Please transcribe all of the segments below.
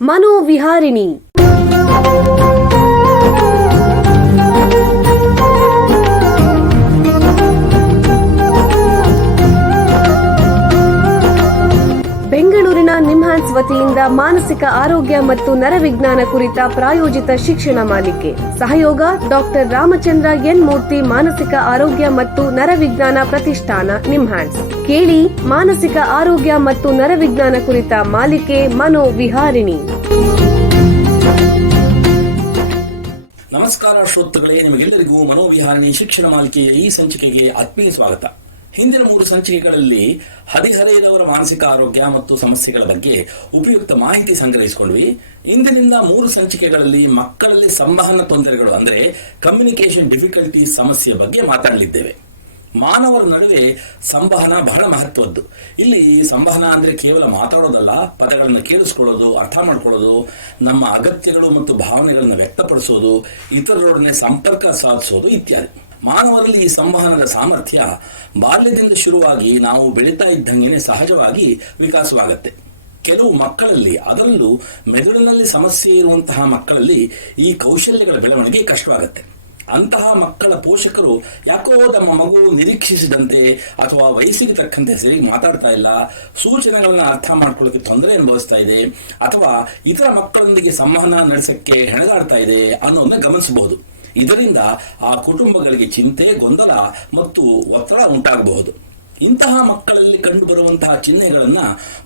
ಮನೋವಿಹಾರಿಣಿ. ಬೆಂಗಳೂರಿನ ನಿಮ್ಹಾನ್ಸ್ ವತಿಯಿಂದ ಮಾನಸಿಕ ಆರೋಗ್ಯ ಮತ್ತು ನರವಿಜ್ಞಾನ ಕುರಿತ ಪ್ರಾಯೋಜಿತ ಶಿಕ್ಷಣ ಮಾಲಿಕೆ. ಸಹಯೋಗ ಡಾಕ್ಟರ್ ರಾಮಚಂದ್ರ ಎನ್ ಮೂರ್ತಿ ಮಾನಸಿಕ ಆರೋಗ್ಯ ಮತ್ತು ನರವಿಜ್ಞಾನ ಪ್ರತಿಷ್ಠಾನ ನಿಮ್ಹಾನ್ಸ್. ಕೇಳಿ ಮಾನಸಿಕ ಆರೋಗ್ಯ ಮತ್ತು ನರವಿಜ್ಞಾನ ಕುರಿತ ಮಾಲಿಕೆ ಮನೋವಿಹಾರಿಣಿ. ನಮಸ್ಕಾರ ಶ್ರೋತೃಗಳೇ, ನಿಮಗೆಲ್ಲರಿಗೂ ಮನೋವಿಹಾರಿಣಿ ಶಿಕ್ಷಣ ಮಾಲಿಕೆಯ ಈ ಸಂಚಿಕೆಗೆ ಆತ್ಮೀಯ ಸ್ವಾಗತ. ಹಿಂದಿನ 3 ಸಂಚಿಕೆಗಳಲ್ಲಿ ಹದಿಹರೆಯದವರ ಮಾನಸಿಕ ಆರೋಗ್ಯ ಮತ್ತು ಸಮಸ್ಯೆಗಳ ಬಗ್ಗೆ ಉಪಯುಕ್ತ ಮಾಹಿತಿ ಸಂಗ್ರಹಿಸಿಕೊಂಡ್ವಿ. ಇಂದಿನಿಂದ 3 ಸಂಚಿಕೆಗಳಲ್ಲಿ ಮಕ್ಕಳಲ್ಲಿ ಸಂವಹನ ತೊಂದರೆಗಳು ಅಂದರೆ ಕಮ್ಯುನಿಕೇಶನ್ ಡಿಫಿಕಲ್ಟೀಸ್ ಸಮಸ್ಯೆಯ ಬಗ್ಗೆ ಮಾತಾಡಲಿದ್ದೇವೆ. ಮಾನವರ ನಡುವೆ ಸಂವಹನ ಬಹಳ ಮಹತ್ವದ್ದು. ಇಲ್ಲಿ ಸಂವಹನ ಅಂದ್ರೆ ಕೇವಲ ಮಾತಾಡೋದಲ್ಲ, ಪದಗಳನ್ನು ಕೇಳಿಸ್ಕೊಳ್ಳೋದು, ಅರ್ಥ ಮಾಡ್ಕೊಳ್ಳೋದು, ನಮ್ಮ ಅಗತ್ಯಗಳು ಮತ್ತು ಭಾವನೆಗಳನ್ನು ವ್ಯಕ್ತಪಡಿಸೋದು, ಇತರರೊಡನೆ ಸಂಪರ್ಕ ಸಾಧಿಸೋದು ಇತ್ಯಾದಿ. ಮಾನವರಲ್ಲಿ ಈ ಸಂವಹನದ ಸಾಮರ್ಥ್ಯ ಬಾಲ್ಯದಿಂದ ಶುರುವಾಗಿ ನಾವು ಬೆಳೀತಾ ಇದ್ದಂಗೆನೆ ಸಹಜವಾಗಿ ವಿಕಾಸವಾಗುತ್ತೆ. ಕೆಲವು ಮಕ್ಕಳಲ್ಲಿ, ಅದರಲ್ಲೂ ಮೆದುಳಿನಲ್ಲಿ ಸಮಸ್ಯೆ ಇರುವಂತಹ ಮಕ್ಕಳಲ್ಲಿ ಈ ಕೌಶಲ್ಯಗಳ ಬೆಳವಣಿಗೆ ಕಷ್ಟವಾಗುತ್ತೆ. ಅಂತಹ ಮಕ್ಕಳ ಪೋಷಕರು ಯಾಕೋ ತಮ್ಮ ಮಗು ನಿರೀಕ್ಷಿಸಿದಂತೆ ಅಥವಾ ವಯಸ್ಸಿಗೆ ತಕ್ಕಂತೆ ಸರಿ ಮಾತಾಡ್ತಾ ಇಲ್ಲ, ಸೂಚನೆಗಳನ್ನ ಅರ್ಥ ಮಾಡ್ಕೊಳ್ಳೋಕೆ ತೊಂದರೆ ಅನುಭವಿಸ್ತಾ ಇದೆ, ಅಥವಾ ಇತರ ಮಕ್ಕಳೊಂದಿಗೆ ಸಂವಹನ ನಡೆಸಕ್ಕೆ ಹೆಣಗಾಡ್ತಾ ಇದೆ ಅನ್ನೋದನ್ನ ಗಮನಿಸಬಹುದು. ಇದರಿಂದ ಆ ಕುಟುಂಬಗಳಿಗೆ ಚಿಂತೆ, ಗೊಂದಲ ಮತ್ತು ಒತ್ತಡ ಉಂಟಾಗಬಹುದು. ಇಂತಹ ಮಕ್ಕಳಲ್ಲಿ ಕಂಡು ಬರುವಂತಹ ಚಿಹ್ನೆಗಳನ್ನ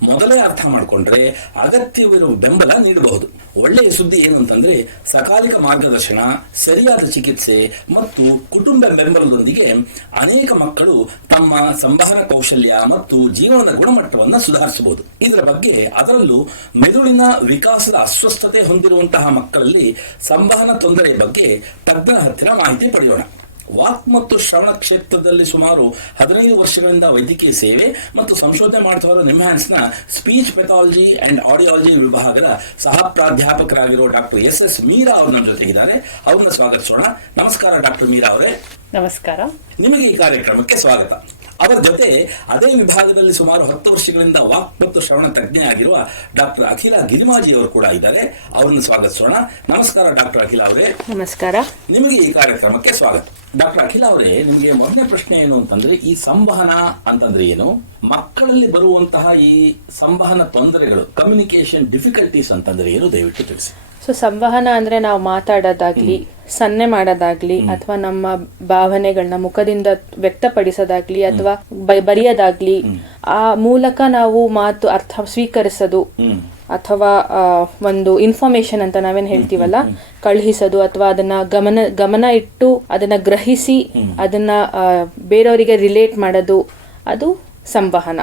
ಮೊದಲೇ ಅರ್ಥ ಮಾಡಿಕೊಂಡ್ರೆ ಅಗತ್ಯವಿರುವ ಬೆಂಬಲ ನೀಡಬಹುದು. ಒಳ್ಳೆಯ ಸುದ್ದಿ ಏನು ಅಂತಂದ್ರೆ, ಸಕಾಲಿಕ ಮಾರ್ಗದರ್ಶನ, ಸರಿಯಾದ ಚಿಕಿತ್ಸೆ ಮತ್ತು ಕುಟುಂಬ ಬೆಂಬಲದೊಂದಿಗೆ ಅನೇಕ ಮಕ್ಕಳು ತಮ್ಮ ಸಂವಹನ ಕೌಶಲ್ಯ ಮತ್ತು ಜೀವನದ ಗುಣಮಟ್ಟವನ್ನು ಸುಧಾರಿಸಬಹುದು. ಇದರ ಬಗ್ಗೆ, ಅದರಲ್ಲೂ ಮೆದುಳಿನ ವಿಕಾಸದ ಅಸ್ವಸ್ಥತೆ ಹೊಂದಿರುವಂತಹ ಮಕ್ಕಳಲ್ಲಿ ಸಂವಹನ ತೊಂದರೆಯ ಬಗ್ಗೆ ತಜ್ಞರ ಹತ್ತಿರ ಮಾಹಿತಿ ಪಡೆಯೋಣ. ವಾಕ್ ಮತ್ತು ಶ್ರವಣ ಕ್ಷೇತ್ರದಲ್ಲಿ ಸುಮಾರು 15 ವರ್ಷಗಳಿಂದ ವೈದ್ಯಕೀಯ ಸೇವೆ ಮತ್ತು ಸಂಶೋಧನೆ ಮಾಡ್ತಾ ನಿಮ್ಹಾನ್ಸ್ನ ಸ್ಪೀಚ್ ಪೆಥಾಲಜಿ ಅಂಡ್ ಆಡಿಯಾಲಜಿ ವಿಭಾಗದ ಸಹ ಪ್ರಾಧ್ಯಾಪಕರಾಗಿರೋ ಡಾಕ್ಟರ್ ಎಸ್ ಮೀರಾ ಅವರು ನಮ್ಮ ಜೊತೆಗಿದ್ದಾರೆ. ಅವ್ರನ್ನ ಸ್ವಾಗತಿಸೋಣ. ನಮಸ್ಕಾರ ಡಾಕ್ಟರ್ ಮೀರಾ ಅವರೇ. ನಮಸ್ಕಾರ. ನಿಮಗೆ ಈ ಕಾರ್ಯಕ್ರಮಕ್ಕೆ ಸ್ವಾಗತ. ಅವರ ಜೊತೆ ಅದೇ ವಿಭಾಗದಲ್ಲಿ ಸುಮಾರು 10 ವರ್ಷಗಳಿಂದ ವಾಕ್ ಮತ್ತು ಶ್ರವಣ ತಜ್ಞೆ ಆಗಿರುವ ಡಾಕ್ಟರ್ ಅಖಿಲ ಗಿರಿಮಾಜಿ ಅವರು ಕೂಡ ಇದ್ದಾರೆ. ಅವರನ್ನು ಸ್ವಾಗತಿಸೋಣ. ನಮಸ್ಕಾರ ಡಾಕ್ಟರ್ ಅಖಿಲ ಅವರೇ. ನಮಸ್ಕಾರ. ನಿಮಗೆ ಈ ಕಾರ್ಯಕ್ರಮಕ್ಕೆ ಸ್ವಾಗತ. ಡಾಕ್ಟರ್ ಅಖಿಲ ಅವರೇ, ನಿಮಗೆ ಮೊದಲನೇ ಪ್ರಶ್ನೆ ಏನು ಅಂತಂದ್ರೆ, ಈ ಸಂವಹನ ಅಂತಂದ್ರೆ ಏನು? ಮಕ್ಕಳಲ್ಲಿ ಬರುವಂತಹ ಈ ಸಂವಹನ ತೊಂದರೆಗಳು, ಕಮ್ಯುನಿಕೇಶನ್ ಡಿಫಿಕಲ್ಟೀಸ್ ಅಂತಂದ್ರೆ ಏನು, ದಯವಿಟ್ಟು ತಿಳಿಸಿ. ಸೊ ಸಂವಹನ ಅಂದ್ರೆ ನಾವು ಮಾತಾಡೋದಾಗ್ಲಿ, ಸನ್ನೆ ಮಾಡೋದಾಗ್ಲಿ, ಅಥವಾ ನಮ್ಮ ಭಾವನೆಗಳನ್ನ ಮುಖದಿಂದ ವ್ಯಕ್ತಪಡಿಸೋದಾಗ್ಲಿ, ಅಥವಾ ಬರೆಯೋದಾಗ್ಲಿ, ಆ ಮೂಲಕ ನಾವು ಮಾತು ಅರ್ಥ ಸ್ವೀಕರಿಸೋದು, ಅಥವಾ ಒಂದು ಇನ್ಫಾರ್ಮೇಶನ್ ಅಂತ ನಾವೇನ್ ಹೇಳ್ತೀವಲ್ಲ, ಕಳುಹಿಸೋದು, ಅಥವಾ ಅದನ್ನ ಗಮನ ಇಟ್ಟು ಅದನ್ನ ಗ್ರಹಿಸಿ ಅದನ್ನ ಬೇರೆಯವರಿಗೆ ರಿಲೇಟ್ ಮಾಡೋದು, ಅದು ಸಂವಹನ.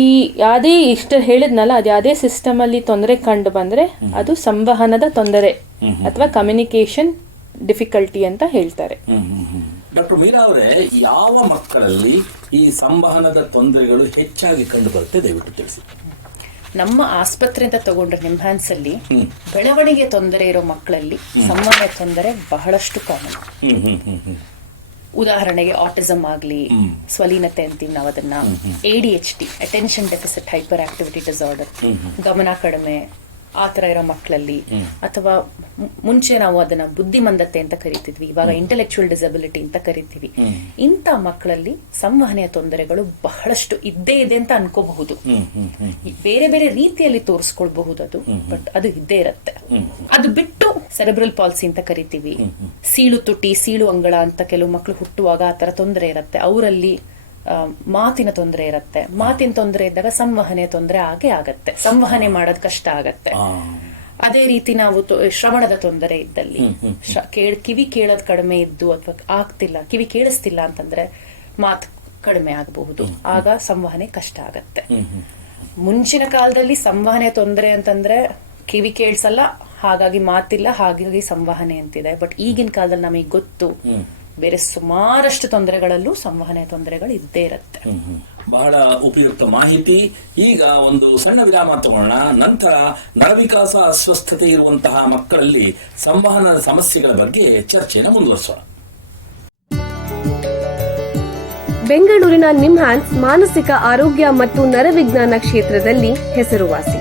ಈ ಯಾವ್ದೇ ಇಷ್ಟ ಹೇಳಿದ್ನಲ್ಲ, ಅದು ಯಾವ್ದೇ ಸಿಸ್ಟಮ್ ಅಲ್ಲಿ ತೊಂದರೆ ಕಂಡು ಬಂದ್ರೆ ಅದು ಸಂವಹನದ ತೊಂದರೆ ಅಥವಾ ಕಮ್ಯುನಿಕೇಶನ್ ಡಿಫಿಕಲ್ಟಿ ಅಂತ ಹೇಳ್ತಾರೆ. ಡಾಕ್ಟರ್ ಮೀರಾ ಅವರೇ, ಯಾವ ಮಕ್ಕಳಲ್ಲಿ ಈ ಸಂವಹನದ ತೊಂದರೆಗಳು ಹೆಚ್ಚಾಗಿ ಕಂಡು ಬರುತ್ತೆ, ದಯವಿಟ್ಟು ತಿಳಿಸಿ. ನಮ್ಮ ಆಸ್ಪತ್ರೆಯಿಂದ ತಗೊಂಡ್ರೆ ನಿಮ್ಹಾನ್ಸ್ ಅಲ್ಲಿ ಬೆಳವಣಿಗೆ ತೊಂದರೆ ಇರೋ ಮಕ್ಕಳಲ್ಲಿ ಸಂವಹನ ತೊಂದರೆ ಬಹಳಷ್ಟು ಕಾಮನ್. ಉದಾಹರಣೆಗೆ ಆಟಿಸಮ್ ಆಗ್ಲಿ, ಸ್ವಲೀನತೆ ಅಂತೀವಿ ನಾವು ಅದನ್ನ, ADHD attention deficit hyper activity disorder, ಗಮನ ಕಡಿಮೆ, ಆ ತರ ಇರೋ ಮಕ್ಕಳಲ್ಲಿ, ಅಥವಾ ಮುಂಚೆ ನಾವು ಅದನ್ನ ಬುದ್ಧಿಮಂದತೆ ಅಂತ ಕರಿತಿದ್ವಿ, ಇವಾಗ ಇಂಟೆಲೆಕ್ಚುಯಲ್ ಡಿಸಬಿಲಿಟಿ ಅಂತ ಕರಿತೀವಿ. ಇಂಥ ಮಕ್ಕಳಲ್ಲಿ ಸಂವಹನೆಯ ತೊಂದರೆಗಳು ಬಹಳಷ್ಟು ಇದ್ದೇ ಇದೆ ಅಂತ ಅನ್ಕೋಬಹುದು. ಬೇರೆ ಬೇರೆ ರೀತಿಯಲ್ಲಿ ತೋರಿಸ್ಕೊಳ್ಬಹುದು ಅದು, ಬಟ್ ಅದು ಇದ್ದೇ ಇರುತ್ತೆ. ಅದು ಬಿಟ್ಟು ಸೆರೆಬ್ರಲ್ ಪಾಲ್ಸಿ ಅಂತ ಕರಿತೀವಿ, ಸೀಳು ತುಟಿ, ಸೀಳು ಅಂಗಳ ಅಂತ ಕೆಲವು ಮಕ್ಕಳು ಹುಟ್ಟುವಾಗ ಆ ತರ ತೊಂದರೆ ಇರುತ್ತೆ. ಅವರಲ್ಲಿ ಮಾತಿನ ತೊಂದರೆ ಇರುತ್ತೆ. ಮಾತಿನ ತೊಂದರೆ ಇದ್ದಾಗ ಸಂವಹನೆ ತೊಂದರೆ ಆಗತ್ತೆ, ಸಂವಹನೆ ಮಾಡೋದ್ ಕಷ್ಟ ಆಗತ್ತೆ. ಅದೇ ರೀತಿ ನಾವು ಶ್ರವಣದ ತೊಂದರೆ ಇದ್ದಲ್ಲಿ, ಕಿವಿ ಕೇಳೋದ್ ಕಡಿಮೆ ಇದ್ದು ಅಥವಾ ಆಗ್ತಿಲ್ಲ, ಕಿವಿ ಕೇಳಿಸ್ತಿಲ್ಲ ಅಂತಂದ್ರೆ ಮಾತು ಕಡಿಮೆ ಆಗಬಹುದು, ಆಗ ಸಂವಹನೆ ಕಷ್ಟ ಆಗತ್ತೆ. ಮುಂಚಿನ ಕಾಲದಲ್ಲಿ ಸಂವಹನೆ ತೊಂದರೆ ಅಂತಂದ್ರೆ ಕಿವಿ ಕೇಳಿಸಲ್ಲ, ಹಾಗಾಗಿ ಮಾತಿಲ್ಲ, ಹಾಗಾಗಿ ಸಂವಹನೆ ಅಂತಿದೆ. ಬಟ್ ಈಗಿನ ಕಾಲದಲ್ಲಿ ನಮಗೆ ಗೊತ್ತು, ಬೇರೆ ಸುಮಾರಷ್ಟು ತೊಂದರೆಗಳಲ್ಲೂ ಸಂವಹನ ತೊಂದರೆಗಳು ಇದ್ದೇ ಇರುತ್ತೆ. ಬಹಳ ಉಪಯುಕ್ತ ಮಾಹಿತಿ. ಈಗ ಒಂದು ಸಣ್ಣ ವಿರಾಮ ತಗೋಣ. ನಂತರ ನರವಿಕಾಸ ಅಸ್ವಸ್ಥತೆ ಇರುವಂತಹ ಮಕ್ಕಳಲ್ಲಿ ಸಂವಹನದ ಸಮಸ್ಯೆಗಳ ಬಗ್ಗೆ ಚರ್ಚೆಯನ್ನು ಮುಂದುವರಿಸೋಣ. ಬೆಂಗಳೂರಿನ ನಿಮ್ಹಾನ್ಸ್ ಮಾನಸಿಕ ಆರೋಗ್ಯ ಮತ್ತು ನರವಿಜ್ಞಾನ ಕ್ಷೇತ್ರದಲ್ಲಿ ಹೆಸರುವಾಸಿ.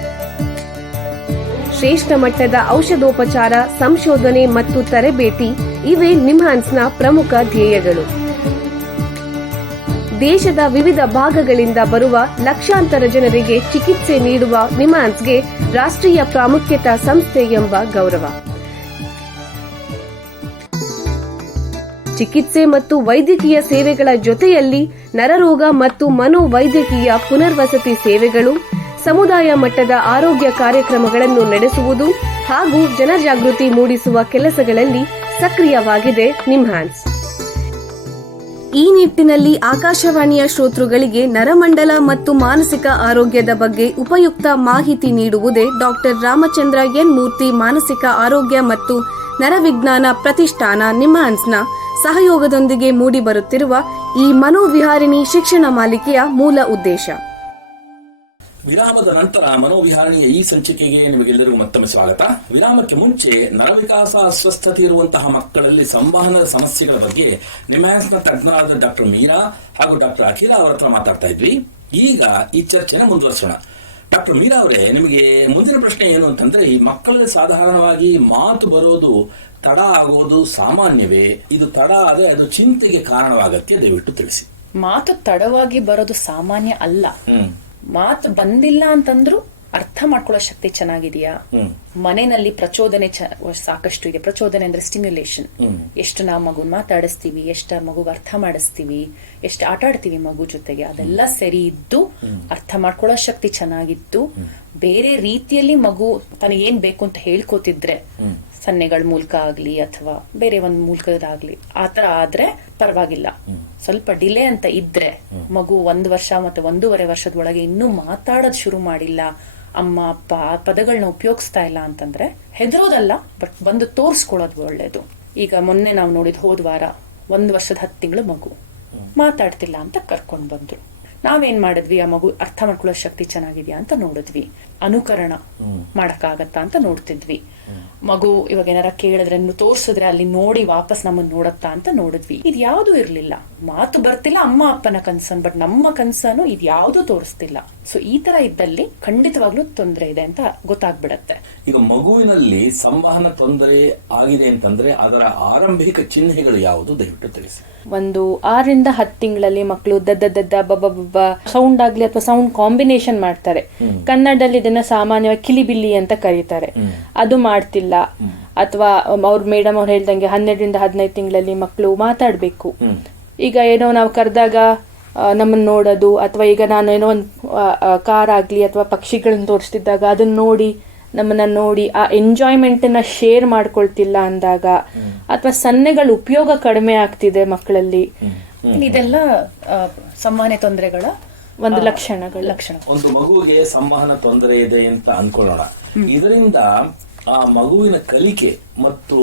ಶ್ರೇಷ್ಠ ಮಟ್ಟದ ಔಷಧೋಪಚಾರ, ಸಂಶೋಧನೆ ಮತ್ತು ತರಬೇತಿ ಇವೇ ನಿಮ್ಹಾನ್ಸ್ನ ಪ್ರಮುಖ ಧ್ಯೇಯಗಳು. ದೇಶದ ವಿವಿಧ ಭಾಗಗಳಿಂದ ಬರುವ ಲಕ್ಷಾಂತರ ಜನರಿಗೆ ಚಿಕಿತ್ಸೆ ನೀಡುವ ನಿಮ್ಹಾನ್ಸ್ಗೆ ರಾಷ್ಟ್ರೀಯ ಪ್ರಾಮುಖ್ಯತಾ ಸಂಸ್ಥೆ ಎಂಬ ಗೌರವ. ಚಿಕಿತ್ಸೆ ಮತ್ತು ವೈದ್ಯಕೀಯ ಸೇವೆಗಳ ಜೊತೆಯಲ್ಲಿ ನರರೋಗ ಮತ್ತು ಮನೋವೈದ್ಯಕೀಯ ಪುನರ್ವಸತಿ ಸೇವೆಗಳು, ಸಮುದಾಯ ಮಟ್ಟದ ಆರೋಗ್ಯ ಕಾರ್ಯಕ್ರಮಗಳನ್ನು ನಡೆಸುವುದು ಹಾಗೂ ಜನಜಾಗೃತಿ ಮೂಡಿಸುವ ಕೆಲಸಗಳಲ್ಲಿ ಸಕ್ರಿಯವಾಗಿದೆ ನಿಮ್ಹಾನ್ಸ್. ಈ ನಿಟ್ಟಿನಲ್ಲಿ ಆಕಾಶವಾಣಿಯ ಶ್ರೋತೃಗಳಿಗೆ ನರಮಂಡಲ ಮತ್ತು ಮಾನಸಿಕ ಆರೋಗ್ಯದ ಬಗ್ಗೆ ಉಪಯುಕ್ತ ಮಾಹಿತಿ ನೀಡುವುದೇ ಡಾಕ್ಟರ್ ರಾಮಚಂದ್ರ ಎನ್ ಮೂರ್ತಿ ಮಾನಸಿಕ ಆರೋಗ್ಯ ಮತ್ತು ನರವಿಜ್ಞಾನ ಪ್ರತಿಷ್ಠಾನ ನಿಮ್ಹಾನ್ಸ್ನ ಸಹಯೋಗದೊಂದಿಗೆ ಮೂಡಿಬರುತ್ತಿರುವ ಈ ಮನೋವಿಹಾರಿಣಿ ಶಿಕ್ಷಣ ಮಾಲಿಕೆಯ ಮೂಲ ಉದ್ದೇಶ. ವಿರಾಮದ ನಂತರ ಮನೋವಿಹಾರಣಿಯ ಈ ಸಂಚಿಕೆಗೆ ನಿಮಗೆಲ್ಲರಿಗೂ ಮತ್ತೊಮ್ಮೆ ಸ್ವಾಗತ. ವಿರಾಮಕ್ಕೆ ಮುಂಚೆ ನರವಿಕಾಸ ಅಸ್ವಸ್ಥತೆ ಇರುವಂತಹ ಮಕ್ಕಳಲ್ಲಿ ಸಂವಹನದ ಸಮಸ್ಯೆಗಳ ಬಗ್ಗೆ ನಿಮ್ಹಾನ್ಸ್ನ ತಜ್ಞರಾದ ಡಾಕ್ಟರ್ ಮೀರಾ ಹಾಗೂ ಡಾಕ್ಟರ್ ಅಖಿಲ ಅವರ ಹತ್ರ ಮಾತಾಡ್ತಾ ಇದ್ವಿ. ಈಗ ಈ ಚರ್ಚೆನ ಮುಂದುವರಿಸೋಣ. ಡಾಕ್ಟರ್ ಮೀರಾ ಅವರೇ, ನಿಮಗೆ ಮುಂದಿನ ಪ್ರಶ್ನೆ ಏನು ಅಂತಂದ್ರೆ, ಈ ಮಕ್ಕಳಲ್ಲಿ ಸಾಧಾರಣವಾಗಿ ಮಾತು ಬರೋದು ತಡ ಆಗೋದು ಸಾಮಾನ್ಯವೇ? ಇದು ತಡ ಆದರೆ ಅದು ಚಿಂತೆಗೆ ಕಾರಣವಾಗತ್ತೆ, ದಯವಿಟ್ಟು ತಿಳಿಸಿ. ಮಾತು ತಡವಾಗಿ ಬರೋದು ಸಾಮಾನ್ಯ ಅಲ್ಲ. ಮಾತು ಬಂದಿಲ್ಲ ಅಂತಂದ್ರು ಅರ್ಥ ಮಾಡ್ಕೊಳ್ಳೋ ಶಕ್ತಿ ಚೆನ್ನಾಗಿದೆಯಾ, ಮನೆಯಲ್ಲಿ ಪ್ರಚೋದನೆ ಸಾಕಷ್ಟು ಇದೆ. ಪ್ರಚೋದನೆ ಅಂದ್ರೆ ಸ್ಟಿಮ್ಯುಲೇಷನ್. ಎಷ್ಟು ನಾವು ಮಗುನ್ ಮಾತಾಡಿಸ್ತೀವಿ, ಎಷ್ಟು ಮಗುಗೆ ಅರ್ಥ ಮಾಡಿಸ್ತೀವಿ, ಎಷ್ಟು ಆಟ ಆಡ್ತೀವಿ ಮಗು ಜೊತೆಗೆ, ಅದೆಲ್ಲ ಸರಿ ಇದ್ದು ಅರ್ಥ ಮಾಡ್ಕೊಳ್ಳೋ ಶಕ್ತಿ ಚೆನ್ನಾಗಿತ್ತು, ಬೇರೆ ರೀತಿಯಲ್ಲಿ ಮಗು ತನಗೆ ಏನ್ ಬೇಕು ಅಂತ ಹೇಳ್ಕೊತಿದ್ರೆ, ಸನ್ನೆಗಳ ಮೂಲಕ ಆಗ್ಲಿ ಅಥವಾ ಬೇರೆ ಒಂದ್ ಮೂಲಕದಾಗ್ಲಿ, ಆತರ ಆದ್ರೆ ಪರವಾಗಿಲ್ಲ. ಸ್ವಲ್ಪ ಡಿಲೇ ಅಂತ ಇದ್ರೆ, ಮಗು 1 ವರ್ಷ ಮತ್ತೆ 1.5 ವರ್ಷದೊಳಗೆ ಇನ್ನೂ ಮಾತಾಡೋದ್ ಶುರು ಮಾಡಿಲ್ಲ, ಅಮ್ಮ ಅಪ್ಪ ಆ ಪದಗಳನ್ನ ಉಪಯೋಗಿಸ್ತಾ ಇಲ್ಲ ಅಂತಂದ್ರೆ ಹೆದರೋದಲ್ಲ, ಬಟ್ ಬಂದು ತೋರ್ಸ್ಕೊಳ್ಳೋದು ಒಳ್ಳೇದು. ಈಗ ಮೊನ್ನೆ ನಾವು ನೋಡಿದ್ ಹೋದ ವಾರ 1 ವರ್ಷದ 10 ತಿಂಗಳು ಮಗು ಮಾತಾಡ್ತಿಲ್ಲ ಅಂತ ಕರ್ಕೊಂಡ್ ಬಂದ್ರು. ನಾವೇನ್ ಮಾಡಿದ್ವಿ, ಆ ಮಗು ಅರ್ಥ ಮಾಡ್ಕೊಳ್ಳೋ ಶಕ್ತಿ ಚೆನ್ನಾಗಿದ್ಯಾ ಅಂತ ನೋಡಿದ್ವಿ, ಅನುಕರಣ ಮಾಡಕ್ಕಾಗತ್ತಾ ಅಂತ ನೋಡ್ತಿದ್ವಿ. ಮಗು ಇವಾಗ ಏನಾರ ಕೇಳಿದ್ರೆ ತೋರ್ಸಿದ್ರೆ ಅಲ್ಲಿ ನೋಡಿ ವಾಪಸ್ ನಮ್ಮನ್ನ ನೋಡತ್ತಾ ಅಂತ ನೋಡಿದ್ವಿ. ಇದು ಯಾವ್ದು ಇರ್ಲಿಲ್ಲ. ಮಾತು ಬರ್ತಿಲ್ಲ, ಅಮ್ಮ ಅಪ್ಪನ ಕನ್ಸರ್ನ್, ಬಟ್ ನಮ್ಮ ಕನ್ಸರ್ನು ಇದು ಯಾವ್ದು ತೋರಿಸ್ತಿಲ್ಲ. ಸೊ ಈ ತರ ಇದ್ದಲ್ಲಿ ಖಂಡಿತವಾಗ್ಲೂ ತೊಂದರೆ ಇದೆ ಅಂತ ಗೊತ್ತಾಗ್ಬಿಡತ್ತೆ. ಈಗ ಮಗುವಿನಲ್ಲಿ ಸಂವಹನ ತೊಂದರೆ ಆಗಿದೆ ಅಂತಂದ್ರೆ ಅದರ ಆರಂಭಿಕ ಚಿಹ್ನೆಗಳು ಯಾವುದು, ದಯವಿಟ್ಟು ತಿಳಿಸಿ. ಒಂದು 6ರಿಂದ 10 ತಿಂಗಳಲ್ಲಿ ಮಕ್ಕಳು ದದ್ದ ಬಬ್ಬ ಸೌಂಡ್ ಆಗ್ಲಿ ಅಥವಾ ಸೌಂಡ್ ಕಾಂಬಿನೇಷನ್ ಮಾಡ್ತಾರೆ. ಕನ್ನಡದಲ್ಲಿ ಇದನ್ನ ಸಾಮಾನ್ಯವಾಗಿ ಕಿಲಿಬಿಲ್ಲಿ ಅಂತ ಕರೀತಾರೆ. ಅದು ಮಾಡ್ತಿಲ್ಲ. ಅಥವಾ ಅವ್ರ ಮೇಡಮ್ ಅವ್ರು ಹೇಳ್ದಂಗೆ 12ರಿಂದ 15 ತಿಂಗಳಲ್ಲಿ ಮಕ್ಕಳು ಮಾತಾಡ್ಬೇಕು. ಈಗ ಏನೋ ನಾವು ಕರೆದಾಗ ನಮ್ಮನ್ನ ನೋಡೋದು, ಅಥವಾ ಈಗ ನಾನು ಏನೋ ಒಂದು ಕಾರ್ ಆಗ್ಲಿ ಅಥವಾ ಪಕ್ಷಿಗಳನ್ನ ತೋರಿಸ್ತಿದ್ದಾಗ ಅದನ್ನ ನೋಡಿ ನಮ್ಮನ್ನ ನೋಡಿ ಆ ಎಂಜಾಯ್ಮೆಂಟ್ ನ ಶೇರ್ ಮಾಡ್ಕೊಳ್ತಿಲ್ಲ ಅಂದಾಗ, ಅಥವಾ ಸನ್ನೆಗಳ ಉಪಯೋಗ ಕಡಿಮೆ ಆಗ್ತಿದೆ ಮಕ್ಕಳಲ್ಲಿ, ಇದೆಲ್ಲ ಸಂವಹನ ತೊಂದರೆಗಳ ಒಂದು ಲಕ್ಷಣಗಳು. ಒಂದು ಮಗುವಿಗೆ ಸಂವಹನ ತೊಂದರೆ ಇದೆ ಅಂತ ಅನ್ಕೊಳ್ಳೋಣ. ಇದರಿಂದ ಆ ಮಗುವಿನ ಕಲಿಕೆ ಮತ್ತು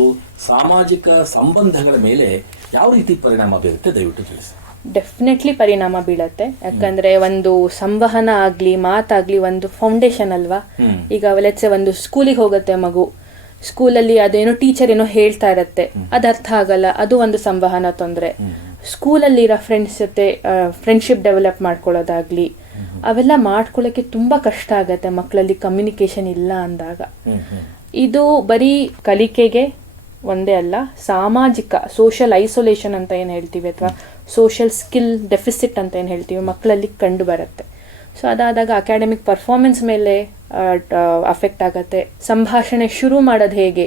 ಸಾಮಾಜಿಕ ಸಂಬಂಧಗಳ ಮೇಲೆ ಯಾವ ರೀತಿ ಪರಿಣಾಮ ಬೀರುತ್ತೆ, ದಯವಿಟ್ಟು ತಿಳಿಸಿ. ಡೆಫಿನೆಟ್ಲಿ ಪರಿಣಾಮ ಬೀಳತ್ತೆ. ಯಾಕಂದ್ರೆ ಒಂದು ಸಂವಹನ ಆಗ್ಲಿ ಮಾತಾಗ್ಲಿ ಒಂದು ಫೌಂಡೇಶನ್ ಅಲ್ವಾ. ಈಗ ಲೆಟ್ಸೆ ಒಂದು ಸ್ಕೂಲಿಗೆ ಹೋಗುತ್ತೆ ಮಗು, ಸ್ಕೂಲಲ್ಲಿ ಅದೇನೋ ಟೀಚರ್ ಏನೋ ಹೇಳ್ತಾ ಇರತ್ತೆ, ಅದು ಅರ್ಥ ಆಗಲ್ಲ, ಅದು ಒಂದು ಸಂವಹನ ತೊಂದರೆ. ಸ್ಕೂಲಲ್ಲಿರೋ ಫ್ರೆಂಡ್ಸ್ ಜೊತೆ ಫ್ರೆಂಡ್ಶಿಪ್ ಡೆವಲಪ್ ಮಾಡ್ಕೊಳ್ಳೋದಾಗ್ಲಿ, ಅವೆಲ್ಲ ಮಾಡ್ಕೊಳ್ಳೋಕೆ ತುಂಬಾ ಕಷ್ಟ ಆಗತ್ತೆ ಮಕ್ಕಳಲ್ಲಿ ಕಮ್ಯುನಿಕೇಶನ್ ಇಲ್ಲ ಅಂದಾಗ. ಇದು ಬರೀ ಕಲಿಕೆಗೆ ಒಂದೇ ಅಲ್ಲ, ಸಾಮಾಜಿಕ ಸೋಷಿಯಲ್ ಐಸೋಲೇಷನ್ ಅಂತ ಏನು ಹೇಳ್ತೀವಿ ಅಥವಾ ಸೋಷಿಯಲ್ ಸ್ಕಿಲ್ ಡೆಫಿಸಿಟ್ ಅಂತ ಏನು ಹೇಳ್ತೀವಿ ಮಕ್ಕಳಲ್ಲಿ ಕಂಡು ಬರುತ್ತೆ. ಸೊ ಅದಾದಾಗ ಅಕಾಡೆಮಿಕ್ ಪರ್ಫಾರ್ಮೆನ್ಸ್ ಮೇಲೆ ಅಫೆಕ್ಟ್ ಆಗತ್ತೆ. ಸಂಭಾಷಣೆ ಶುರು ಮಾಡೋದು ಹೇಗೆ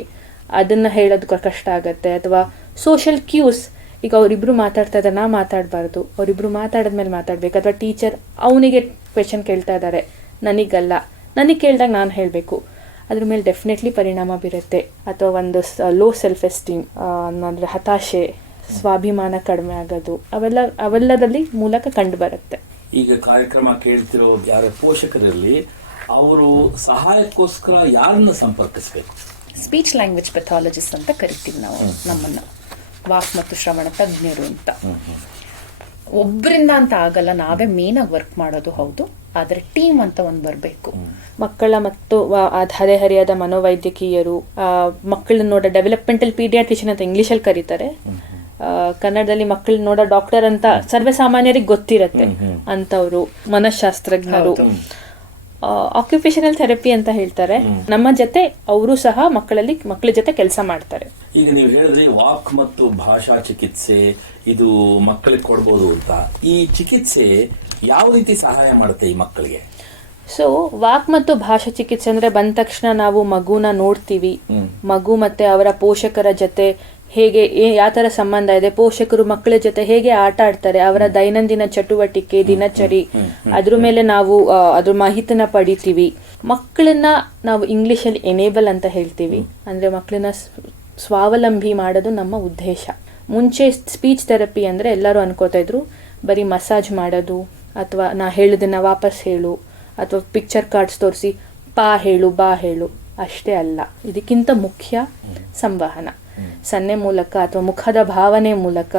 ಅದನ್ನ ಹೇಳೋದು ಕಷ್ಟ ಆಗತ್ತೆ. ಅಥವಾ ಸೋಷಿಯಲ್ ಕ್ಯೂಸ್, ಈಗ ಅವರಿಬ್ರು ಮಾತಾಡ್ತಾ ಇದ್ದಾರೆ, ನಾ ಮಾತಾಡಬಾರ್ದು, ಅವರಿಬ್ರು ಮಾತಾಡಿದ್ಮೇಲೆ ಮಾತಾಡ್ಬೇಕು. ಅಥವಾ ಟೀಚರ್ ಅವನಿಗೆ ಕ್ವೆಶನ್ ಕೇಳ್ತಾ ಇದ್ದಾರೆ, ನನಗಲ್ಲ, ನನಗೆ ಕೇಳಿದಾಗ ನಾನು ಹೇಳಬೇಕು, ಅದ್ರ ಮೇಲೆ ಡೆಫಿನೆಟ್ಲಿ ಪರಿಣಾಮ ಬೀರುತ್ತೆ. ಅಥವಾ ಒಂದು ಲೋ ಸೆಲ್ಫ್ ಎಸ್ಟೀಮ್ ಅಂದರೆ ಹತಾಶೆ, ಸ್ವಾಭಿಮಾನ ಕಡಿಮೆ ಆಗೋದು, ಅವೆಲ್ಲದಲ್ಲಿ ಮೂಲಕ ಕಂಡು ಬರುತ್ತೆ. ಈಗ ಕಾರ್ಯಕ್ರಮ ಕೇಳ್ತಿರೋ ಯಾರ ಪೋಷಕರಲ್ಲಿ ಅವರು ಸಹಾಯಕ್ಕೋಸ್ಕರ ಯಾರನ್ನ ಸಂಪರ್ಕಿಸಬೇಕು? ಸ್ಪೀಚ್ ಲ್ಯಾಂಗ್ವೇಜ್ ಪೆಥಾಲಜಿಸ್ಟ್ ಅಂತ ಕರಿತೀವಿ ನಾವು ನಮ್ಮನ್ನ, ವಾಕ್ ಮತ್ತು ಶ್ರವಣ ತಜ್ಞರು ಅಂತ. ಒಬ್ಬರಿಂದ ಅಂತ ಆಗಲ್ಲ, ನಾವೇ ಮೇನ್ ಆಗಿ ವರ್ಕ್ ಮಾಡೋದು ಹೌದು, ಆದ್ರೆ ಟೀಮ್ ಅಂತ ಒಂದು ಬರಬೇಕು. ಮಕ್ಕಳ ಮತ್ತು ಹದಿಹರೆಯದ ಮನೋವೈದ್ಯಕೀಯರು, ಮಕ್ಕಳನ್ನ ನೋಡೋ ಡೆವಲಪ್ಮೆಂಟಲ್ ಪೀಡಿಯಾಟ್ರಿಷಿಯನ್ ಅಂತ ಇಂಗ್ಲಿಷಲ್ಲಿ ಕರೀತಾರೆ, ಕನ್ನಡದಲ್ಲಿ ಮಕ್ಕಳನ್ನ ನೋಡೋ ಡಾಕ್ಟರ್ ಅಂತ ಸರ್ವೇ ಸಾಮಾನ್ಯರಿಗೆ ಗೊತ್ತಿರತ್ತೆ ಅಂತವ್ರು, ಮನಃಶಾಸ್ತ್ರಜ್ಞರು, ಆಕ್ಯುಪೇಷನಲ್ ಥೆರಪಿ ಅಂತ ಹೇಳ್ತಾರೆ. ನಮ್ಮ ಜೊತೆ ಅವರು ಸಹ ಮಕ್ಕಳ ಜೊತೆ ಕೆಲಸ ಮಾಡ್ತಾರೆ. ಈಗ ನೀವು ಹೇಳಿದ್ರಿ ವಾಕ್ ಮತ್ತು ಭಾಷಾ ಚಿಕಿತ್ಸೆ ಇದು ಮಕ್ಕಳಿಗೆ ಕೊಡ್ಬೋದು ಅಂತ. ಈ ಚಿಕಿತ್ಸೆ ಯಾವ ರೀತಿ ಸಹಾಯ ಮಾಡುತ್ತೆ ಈ ಮಕ್ಕಳಿಗೆ? ಸೊ ವಾಕ್ ಮತ್ತು ಭಾಷಾ ಚಿಕಿತ್ಸೆ ಅಂದ್ರೆ ಬಂದ ತಕ್ಷಣ ನಾವು ಮಗುನ ನೋಡ್ತೀವಿ. ಮಗು ಮತ್ತೆ ಅವರ ಪೋಷಕರ ಜೊತೆ ಹೇಗೆ ಯಾವ ತರ ಸಂಬಂಧ ಇದೆ, ಪೋಷಕರು ಮಕ್ಕಳ ಜೊತೆ ಹೇಗೆ ಆಟ ಆಡ್ತಾರೆ, ಅವರ ದೈನಂದಿನ ಚಟುವಟಿಕೆ, ದಿನಚರಿ, ಅದ್ರ ಮೇಲೆ ನಾವು ಅದ್ರ ಮಾಹಿತಿನ ಪಡಿತೀವಿ. ಮಕ್ಕಳನ್ನ ನಾವು ಇಂಗ್ಲಿಷಲ್ಲಿ ಎನೇಬಲ್ ಅಂತ ಹೇಳ್ತೀವಿ. ಅಂದ್ರೆ ಮಕ್ಕಳನ್ನ ಸ್ವಾವಲಂಬಿ ಮಾಡೋದು ನಮ್ಮ ಉದ್ದೇಶ. ಮುಂಚೆ ಸ್ಪೀಚ್ ಥೆರಪಿ ಅಂದ್ರೆ ಎಲ್ಲರೂ ಅನ್ಕೋತಾ ಇದ್ರು ಬರೀ ಮಸಾಜ್ ಮಾಡೋದು, ಅಥವಾ ನಾ ಹೇಳಿದನ್ನ ವಾಪಸ್ ಹೇಳು, ಅಥವಾ ಪಿಕ್ಚರ್ ಕಾರ್ಡ್ಸ್ ತೋರಿಸಿ ಪಾ ಹೇಳು ಬಾ ಹೇಳು ಅಷ್ಟೇ ಅಲ್ಲ. ಇದಕ್ಕಿಂತ ಮುಖ್ಯ ಸಂವಹನ, ಸನ್ನೆ ಮೂಲಕ ಅಥವಾ ಮುಖದ ಭಾವನೆ ಮೂಲಕ.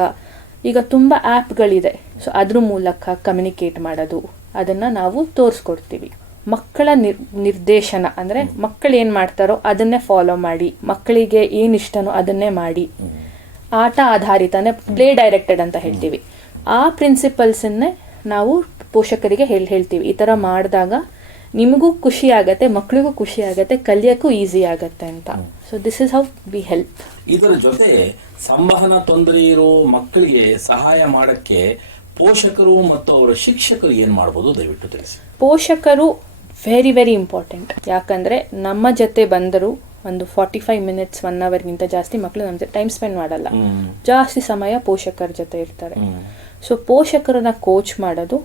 ಈಗ ತುಂಬ ಆ್ಯಪ್ಗಳಿದೆ, ಸೊ ಅದ್ರ ಮೂಲಕ ಕಮ್ಯುನಿಕೇಟ್ ಮಾಡೋದು, ಅದನ್ನು ನಾವು ತೋರಿಸ್ಕೊಡ್ತೀವಿ. ಮಕ್ಕಳ ನಿರ್ದೇಶನ ಅಂದರೆ ಮಕ್ಕಳು ಏನು ಮಾಡ್ತಾರೋ ಅದನ್ನೇ ಫಾಲೋ ಮಾಡಿ, ಮಕ್ಕಳಿಗೆ ಏನಿಷ್ಟನೋ ಅದನ್ನೇ ಮಾಡಿ. ಆಟ ಆಧಾರಿತ ಅಂದರೆ ಪ್ಲೇ ಡೈರೆಕ್ಟೆಡ್ ಅಂತ ಹೇಳ್ತೀವಿ. ಆ ಪ್ರಿನ್ಸಿಪಲ್ಸನ್ನೇ ನಾವು ಪೋಷಕರಿಗೆ ಹೇಳ್ತೀವಿ. ಈ ಥರ ಮಾಡಿದಾಗ ನಿಮಗೂ ಖುಷಿ ಆಗತ್ತೆ, ಮಕ್ಕಳಿಗೂ ಖುಷಿ ಆಗತ್ತೆ, ಕಲಿಯೋಕ್ಕೂ ಈಸಿ ಆಗತ್ತೆ ಅಂತ. So this is how we help. ಇದರ ಜೊತೆ ಸಂವಹನ ತೊಂದರೆ ಇರೋ ಮಕ್ಕಳಿಗೆ ಸಹಾಯ ಮಾಡಕ್ಕೆ ಪೋಷಕರು ಮತ್ತು ಅವರ ಶಿಕ್ಷಕರು ಏನ್ ಮಾಡಬಹುದು ದಯವಿಟ್ಟು ತಿಳಿಸಿ. ಪೋಷಕರು ವೆರಿ ವೆರಿ ಇಂಪಾರ್ಟೆಂಟ್. ಯಾಕಂದ್ರೆ ನಮ್ಮ ಜೊತೆ ಬಂದರು ಒಂದು 45 ಮಿನಿಟ್ಸ್ 1 ಅವರ್ಗಿಂತ ಜಾಸ್ತಿ ಮಕ್ಕಳು ನಮ್ಮ ಜೊತೆ ಟೈಮ್ ಸ್ಪೆಂಡ್ ಮಾಡಲ್ಲ. ಜಾಸ್ತಿ ಸಮಯ ಪೋಷಕರ ಜೊತೆ ಇರ್ತಾರೆ. ಸೊ ಪೋಷಕರನ್ನ ಕೋಚ್ ಮಾಡೋದು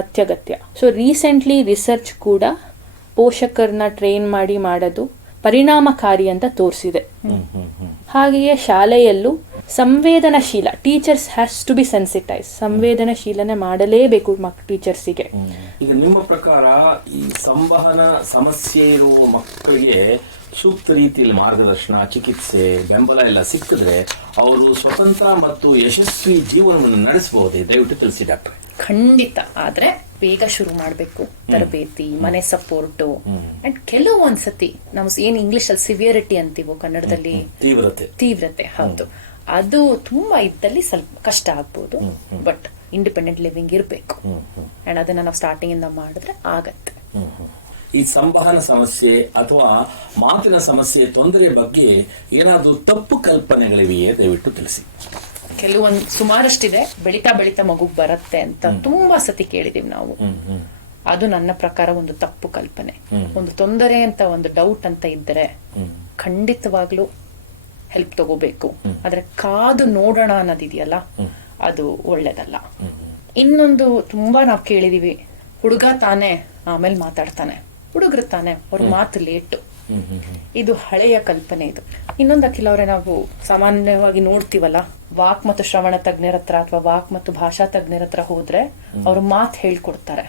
ಅತ್ಯಗತ್ಯ. ಸೊ ರೀಸೆಂಟ್ಲಿ ರಿಸರ್ಚ್ ಕೂಡ ಪೋಷಕರನ್ನ ಟ್ರೈನ್ ಮಾಡಿ ಮಾಡೋದು ಪರಿಣಾಮಕಾರಿ ಅಂತ ತೋರಿಸಿದೆ. ಹಾಗೆಯೇ ಶಾಲೆಯಲ್ಲೂ ಸಂವೇದನಶೀಲ, teachers has to be sensitise, ಸಂವೇದನಶೀಲನೆ ಮಾಡಲೇಬೇಕು ಟೀಚರ್ಸಿಗೆ. ಈಗ ನಿಮ್ಮ ಪ್ರಕಾರ ಈ ಸಂವಹನ ಸಮಸ್ಯೆ ಇರುವ ಮಕ್ಕಳಿಗೆ ಸೂಕ್ತ ರೀತಿಯಲ್ಲಿ ಮಾರ್ಗದರ್ಶನ, ಚಿಕಿತ್ಸೆ, ಬೆಂಬಲ ಎಲ್ಲ ಸಿಕ್ಕಿದ್ರೆ ಅವರು ಸ್ವತಂತ್ರ ಮತ್ತು ಯಶಸ್ವಿ ಜೀವನವನ್ನು ನಡೆಸಬಹುದೇ? ದಯವಿಟ್ಟು ತಿಳಿಸಿ ಡಾಕ್ಟರ್. ಖಂಡಿತ. ಆದ್ರೆ ಬೇಗ ಶುರು ಮಾಡಬೇಕು ತರಬೇತಿ, ಮನೆ ಸಪೋರ್ಟು, ಅಂಡ್ ಕೆಲವೊಂದ್ಸತಿ ನಾವು ಏನ್ ಇಂಗ್ಲಿಷ್ ಅಲ್ಲಿ ಸಿವಿಯರಿಟಿ ಅಂತೀವೋ, ಕನ್ನಡದಲ್ಲಿ ತೀವ್ರತೆ, ಹೌದು, ಅದು ತುಂಬಾ ಇದ್ದಲ್ಲಿ ಸ್ವಲ್ಪ ಕಷ್ಟ ಆಗ್ಬೋದು. ಬಟ್ ಇಂಡಿಪೆಂಡೆಂಟ್ ಲಿವಿಂಗ್ ಇರಬೇಕು. ಅಂಡ್ ಅದನ್ನ ನಾವು ಸ್ಟಾರ್ಟಿಂಗ್ ಇಂದ ಮಾಡಿದ್ರೆ ಆಗತ್ತೆ. ಈ ಸಂವಹನ ಸಮಸ್ಯೆ ಅಥವಾ ಮಾತಿನ ಸಮಸ್ಯೆ ತೊಂದರೆ ಬಗ್ಗೆ ಏನಾದರೂ ತಪ್ಪು ಕಲ್ಪನೆಗಳಿವೆಯೇ? ದಯವಿಟ್ಟು ತಿಳಿಸಿ. ಸುಮಾರಷ್ಟಿದೆ. ಬೆಳಿತಾ ಮಗುಗ್ ಬರುತ್ತೆ ಅಂತ ತುಂಬಾ ಸತಿ ಕೇಳಿದೀವಿ ನಾವು. ಅದು ನನ್ನ ಪ್ರಕಾರ ಒಂದು ತಪ್ಪು ಕಲ್ಪನೆ. ಒಂದು ತೊಂದರೆ ಅಂತ, ಒಂದು ಡೌಟ್ ಅಂತ ಇದ್ದರೆ ಖಂಡಿತವಾಗ್ಲೂ ಹೆಲ್ಪ್ ತಗೋಬೇಕು. ಆದ್ರೆ ಕಾದು ನೋಡೋಣ ಅನ್ನೋದಿದೆಯಲ್ಲ, ಅದು ಒಳ್ಳೇದಲ್ಲ. ಇನ್ನೊಂದು ತುಂಬಾ ನಾವು ಕೇಳಿದೀವಿ, ಹುಡುಗ ತಾನೆ ಆಮೇಲೆ ಮಾತಾಡ್ತಾನೆ, ಹುಡುಗರು ತಾನೆ ಅವ್ರ ಮಾತು ಲೇಟು. ಇದು ಹಳೆಯ ಕಲ್ಪನೆ. ಇದು ಇನ್ನೊಂದು ಅಖಿಲ ಅವರೇ, ನಾವು ಸಾಮಾನ್ಯವಾಗಿ ನೋಡ್ತೀವಲ್ಲ, ವಾಕ್ ಮತ್ತು ಶ್ರವಣ ತಜ್ಞರ ಹತ್ರ ಅಥವಾ ವಾಕ್ ಮತ್ತು ಭಾಷಾ ತಜ್ಞರ ಹತ್ರ ಹೋದ್ರೆ ಅವ್ರ ಮಾತು ಹೇಳ್ಕೊಡ್ತಾರೆ.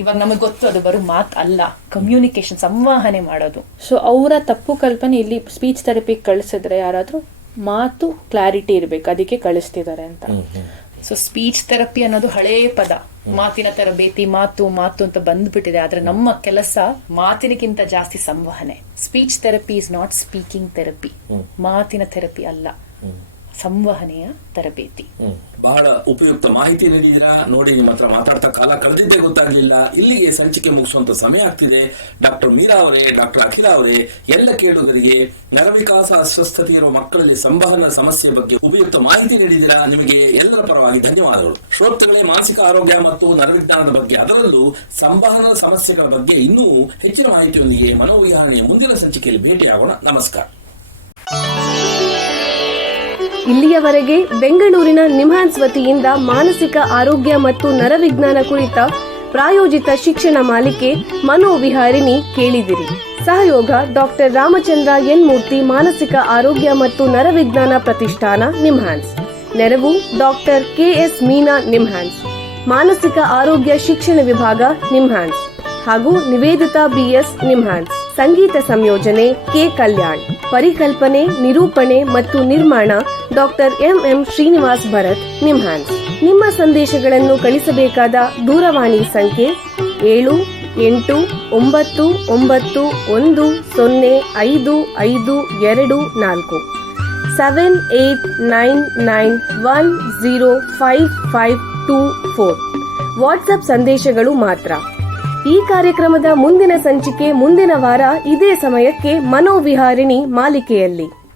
ಇವಾಗ ನಮಗ್ ಗೊತ್ತು ಅದು ಬರೋ ಮಾತು ಅಲ್ಲ, ಕಮ್ಯುನಿಕೇಶನ್, ಸಂವಹನೆ ಮಾಡೋದು. ಸೊ ಅವರ ತಪ್ಪು ಕಲ್ಪನೆ ಇಲ್ಲಿ ಸ್ಪೀಚ್ ಥೆರಪಿ ಕಳಿಸಿದ್ರೆ ಯಾರಾದ್ರೂ ಮಾತು ಕ್ಲಾರಿಟಿ ಇರ್ಬೇಕು, ಅದಕ್ಕೆ ಕಳಿಸ್ತಿದ್ದಾರೆ ಅಂತ. ಸೊ ಸ್ಪೀಚ್ ಥೆರಪಿ ಅನ್ನೋದು ಹಳೇ ಪದ. ಮಾತಿನ ತರಬೇತಿ, ಮಾತು ಅಂತ ಬಂದ್ಬಿಟ್ಟಿದೆ. ಆದ್ರೆ ನಮ್ಮ ಕೆಲಸ ಮಾತಿನಕ್ಕಿಂತ ಜಾಸ್ತಿ ಸಂವಹನೆ. Speech therapy is not speaking therapy. ಮಾತಿನ ಥೆರಪಿ ಅಲ್ಲ, ಸಂವಹನೆಯ ತರಬೇತಿ. ಬಹಳ ಉಪಯುಕ್ತ ಮಾಹಿತಿ ನೀಡಿದಿರಾ. ನೋಡಿ, ನಿಮ್ಮ ಹತ್ರ ಮಾತಾಡ್ತಾ ಕಾಲ ಕಳೆದಿದ್ದೇ ಗೊತ್ತಾಗ್ಲಿಲ್ಲ. ಇಲ್ಲಿಗೆ ಸಂಚಿಕೆ ಮುಗಿಸುವಂತ ಸಮಯ ಆಗ್ತಿದೆ. ಡಾಕ್ಟರ್ ಮೀರಾ ಅವರೇ, ಡಾಕ್ಟರ್ ಅಖಿಲ ಅವರೇ, ಎಲ್ಲ ಕೇಳುಗರಿಗೆ ನರವಿಕಾಸ ಅಸ್ವಸ್ಥತೆ ಇರುವ ಮಕ್ಕಳಲ್ಲಿ ಸಂವಹನ ಸಮಸ್ಯೆ ಬಗ್ಗೆ ಉಪಯುಕ್ತ ಮಾಹಿತಿ ನೀಡಿದಿರಾ. ನಿಮಗೆ ಎಲ್ಲರ ಪರವಾಗಿ ಧನ್ಯವಾದಗಳು. ಶ್ರೋತೃಗಳೇ, ಮಾನಸಿಕ ಆರೋಗ್ಯ ಮತ್ತು ನರವಿಜ್ಞಾನದ ಬಗ್ಗೆ, ಅದರಲ್ಲೂ ಸಂವಹನ ಸಮಸ್ಯೆಗಳ ಬಗ್ಗೆ ಇನ್ನೂ ಹೆಚ್ಚಿನ ಮಾಹಿತಿಯೊಂದಿಗೆ ಮನೋವಿಹಾರಣೆಯ ಮುಂದಿನ ಸಂಚಿಕೆಯಲ್ಲಿ ಭೇಟಿಯಾಗೋಣ. ನಮಸ್ಕಾರ. ಇಲ್ಲಿಯವರೆಗೆ ಬೆಂಗಳೂರಿನ ನಿಮ್ಹಾನ್ಸ್ ವತಿಯಿಂದ ಮಾನಸಿಕ ಆರೋಗ್ಯ ಮತ್ತು ನರವಿಜ್ಞಾನ ಕುರಿತ ಪ್ರಾಯೋಜಿತ ಶಿಕ್ಷಣ ಮಾಲಿಕೆ ಮನೋವಿಹಾರಿಣಿ ಕೇಳಿದಿರಿ. ಸಹಯೋಗ ಡಾಕ್ಟರ್ ರಾಮಚಂದ್ರ ಎನ್ ಮೂರ್ತಿ, ಮಾನಸಿಕ ಆರೋಗ್ಯ ಮತ್ತು ನರವಿಜ್ಞಾನ ಪ್ರತಿಷ್ಠಾನ, ನಿಮ್ಹಾನ್ಸ್. ನೆರವು ಡಾಕ್ಟರ್ ಕೆಎಸ್ ಮೀನಾ, ನಿಮ್ಹಾನ್ಸ್. ಮಾನಸಿಕ ಆರೋಗ್ಯ ಶಿಕ್ಷಣ ವಿಭಾಗ, ನಿಮ್ಹಾನ್ಸ್. ಹಾಗೂ ನಿವೇದಿತಾ ಬಿಎಸ್, ನಿಮ್ಹಾನ್ಸ್. ಸಂಗೀತ ಸಂಯೋಜನೆ ಕೆ ಕಲ್ಯಾಣ್. ಪರಿಕಲ್ಪನೆ, ನಿರೂಪಣೆ ಮತ್ತು ನಿರ್ಮಾಣ ಡಾಕ್ಟರ್ ಎಂಎಂ ಶ್ರೀನಿವಾಸ್ ಭರತ್, ನಿಮ್ಹಾನ್ಸ್. ನಿಮ್ಮ ಸಂದೇಶಗಳನ್ನು ಕಳಿಸಬೇಕಾದ ದೂರವಾಣಿ ಸಂಖ್ಯೆ 7891105524 7899105524. ವಾಟ್ಸ್ಆಪ್ ಸಂದೇಶಗಳು ಮಾತ್ರ. ಈ ಕಾರ್ಯಕ್ರಮದ ಮುಂದಿನ ಸಂಚಿಕೆ ಮುಂದಿನ ವಾರ ಇದೇ ಸಮಯಕ್ಕೆ ಮನೋವಿಹಾರಿಣಿ ಮಾಲಿಕೆಯಲ್ಲಿ.